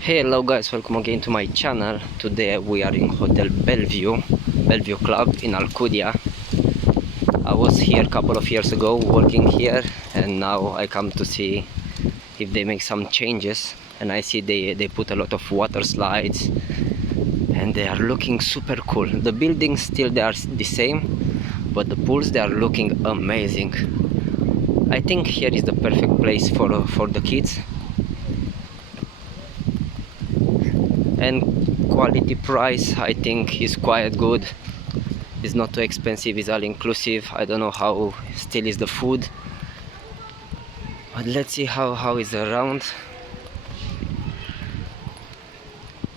Hello guys, welcome again to my channel. Today we are in Hotel BelleVue Club in Alcudia. I was here a couple of years ago working here, and now I come to see if they make some changes. And I see they put a lot of water slides and they are looking super cool. The buildings still they are the same, but the pools they are looking amazing. I think here is the perfect place for the kids. And quality price I think is quite good. It's not too expensive, it's all inclusive. I don't know how still is the food, but let's see how is around.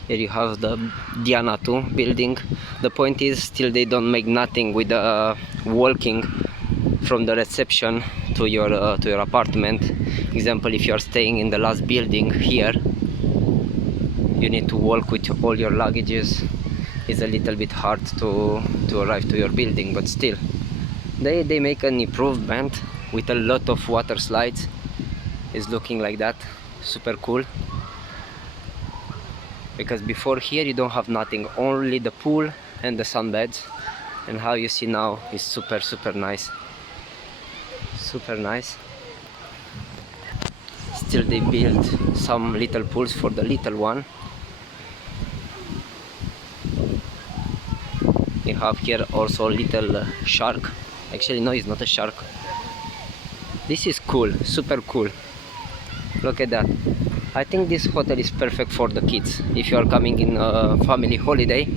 Here you have the Diana 2 building. The point is still they don't make nothing with the walking from the reception to your apartment. Example, if you are staying in the last building here, you need to walk with all your luggages. It's a little bit hard to arrive to your building, but still they make an improvement with a lot of water slides. It's looking like that, super cool, because before here you don't have nothing, only the pool and the sunbeds. And how you see now is super nice, super nice. Still they build some little pools for the little one. You have here also a little shark. Actually no, it's not a shark. This is cool, super cool. Look at that. I think this hotel is perfect for the kids. If you are coming in a family holiday,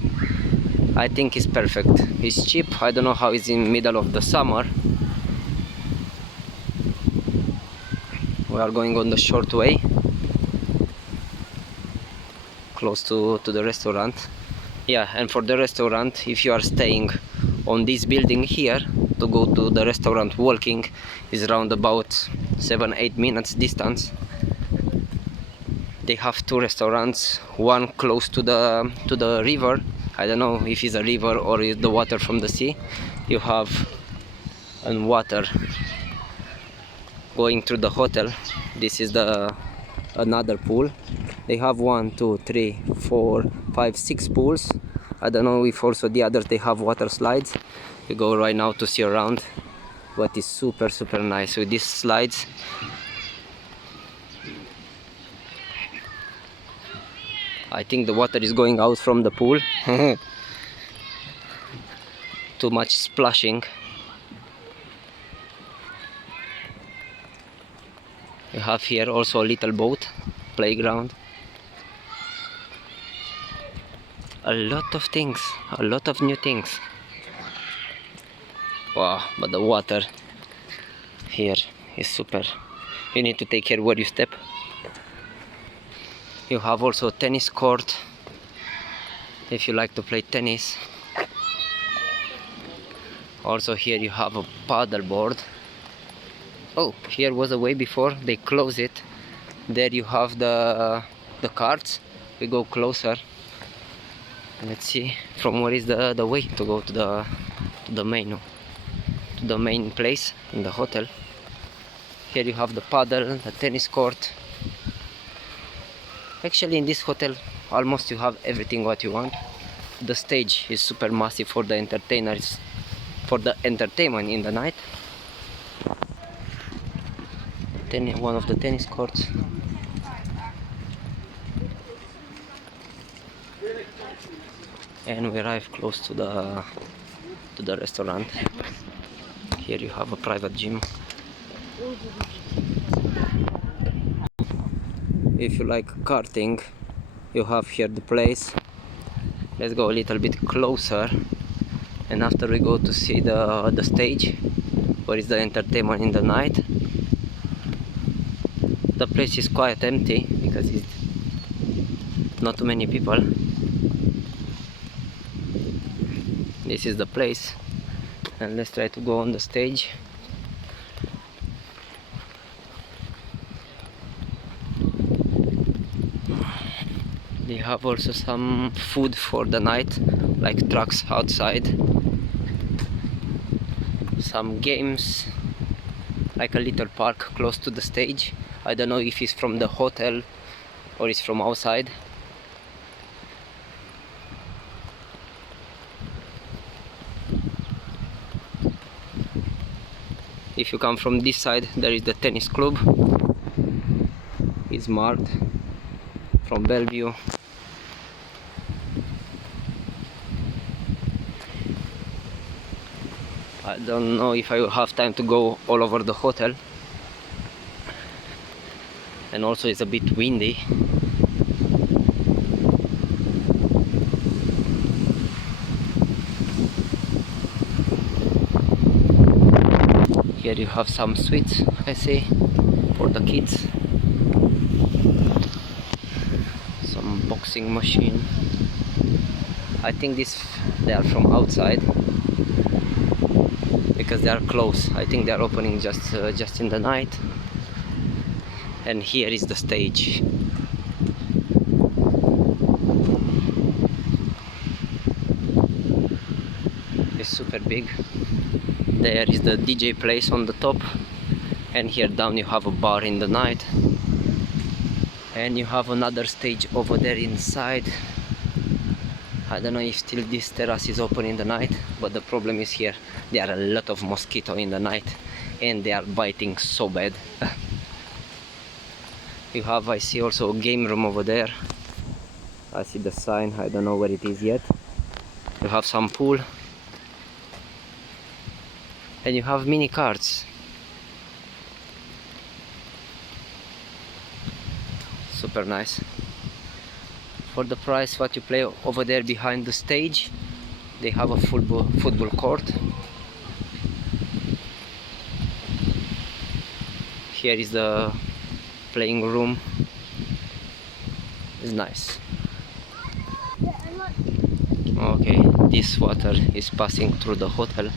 I think it's perfect. It's cheap. I don't know how it's in middle of the summer. We are going on the short way, close to the restaurant. Yeah, and for the restaurant, if you are staying on this building here, to go to the restaurant walking is around about 7-8 minutes distance. They have two restaurants, one close to the river. I don't know if it's a river or is the water from the sea. You have water going through the hotel. This is another pool. They have 1, 2, 3, 4, 5, 6 pools. I don't know if also the others they have water slides. We go right now to see around, but it's super nice with these slides. I think the water is going out from the pool. Too much splashing. We have here also a little boat playground. A lot of things, a lot of new things. Wow, but the water here is super. You need to take care where you step. You have also a tennis court if you like to play tennis. Also here you have a paddle board. Oh, here was a way before, they close it. There you have the carts. We go closer. Let's see from where is the way to go to the main place in the hotel. Here you have the paddle, the tennis court. Actually in this hotel almost you have everything what you want. The stage is super massive for the entertainers, for the entertainment in the night. One of the tennis courts. And we arrive close to the restaurant. Here you have a private gym. If you like karting, you have here the place. Let's go a little bit closer, and after we go to see the stage where is the entertainment in the night. The place is quite empty because it's not too many people. This is the place, and let's try to go on the stage. They have also some food for the night, like trucks outside. Some games, like a little park close to the stage. I don't know if it's from the hotel or it's from outside. If you come from this side, there is the tennis club. It's marked from BelleVue. I don't know if I will have time to go all over the hotel, and also it's a bit windy. Here you have some suites, I see, for the kids. Some boxing machine. I think they are from outside because they are closed. I think they are opening just in the night. And here is the stage. It's super big. There is the DJ place on the top, and here down you have a bar in the night, and you have another stage over there inside. I don't know if still this terrace is open in the night, but the problem is here there are a lot of mosquitoes in the night, and they are biting so bad. You have, I see, also a game room over there. I see the sign, I don't know where it is yet. You have some pool, and you have mini carts. Super nice. For the price what you play over there behind the stage, they have a football court. Here is the playing room. It's nice. Okay, this water is passing through the hotel.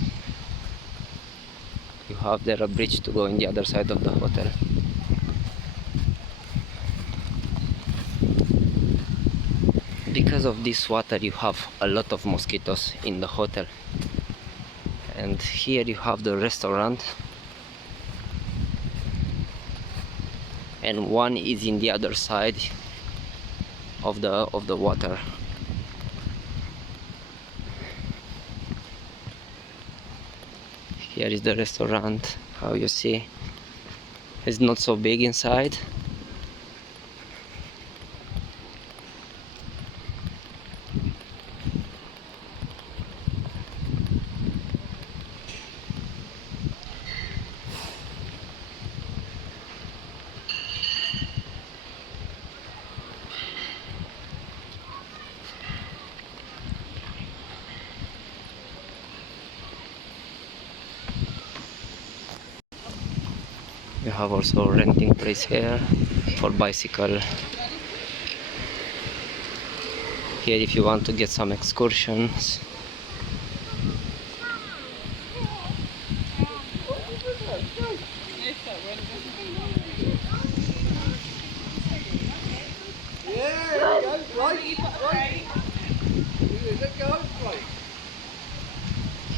You have there a bridge to go in the other side of the hotel. Because of this water you have a lot of mosquitoes in the hotel. And here you have the restaurant, and one is in the other side of the water. Here is the restaurant. How you see, it's not so big inside. You have also renting place here for bicycle. Here if you want to get some excursions.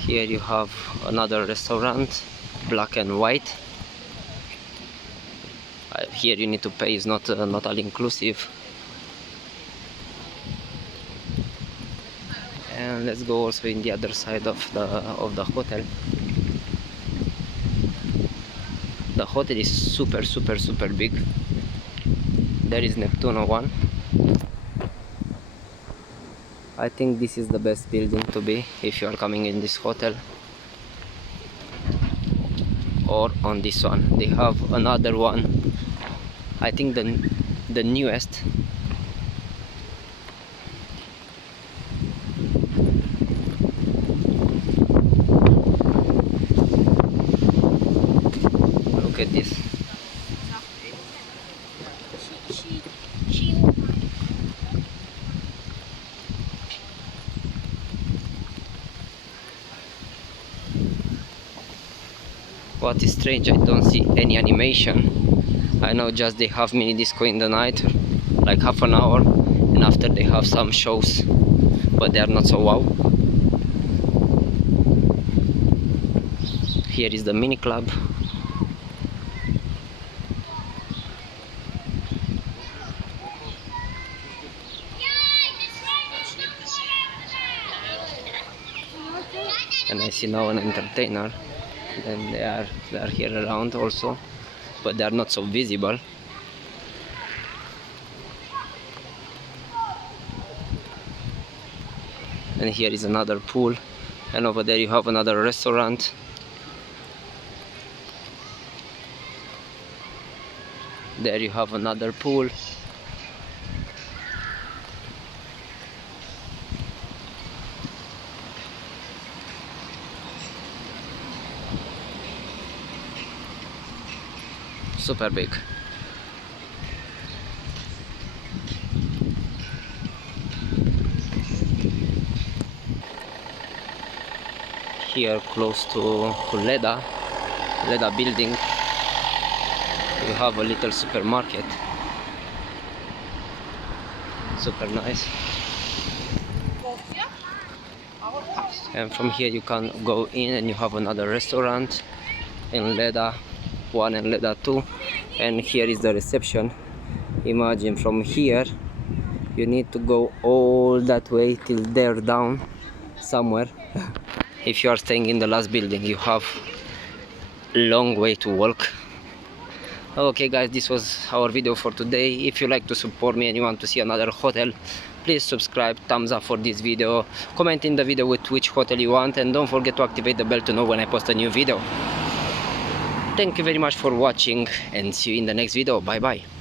Here you have another restaurant, black and white. Here you need to pay, it's not all inclusive. And let's go also in the other side of the hotel. The hotel is super big. There is Neptuno one. I think this is the best building to be if you are coming in this hotel, or on this one. They have another one, I think the newest. Look at this. What is strange, I don't see any animation. I know just they have mini disco in the night, like half an hour, and after they have some shows, but they are not so wow. Here is the mini club. I see now an entertainer. Then they are here around also, but they are not so visible. And here is another pool, and over there you have another restaurant. There you have another pool. Super big. Here close to Leda building, you have a little supermarket. Super nice. And from here you can go in and you have another restaurant in Leda 1 and Leda 2. And here is the reception. Imagine from here you need to go all that way till there down somewhere. If you are staying in the last building, you have a long way to walk. Okay guys, this was our video for today. If you like to support me and you want to see another hotel, please subscribe, thumbs up for this video, comment in the video with which hotel you want, and don't forget to activate the bell to know when I post a new video. Thank you very much for watching, and see you in the next video. Bye bye.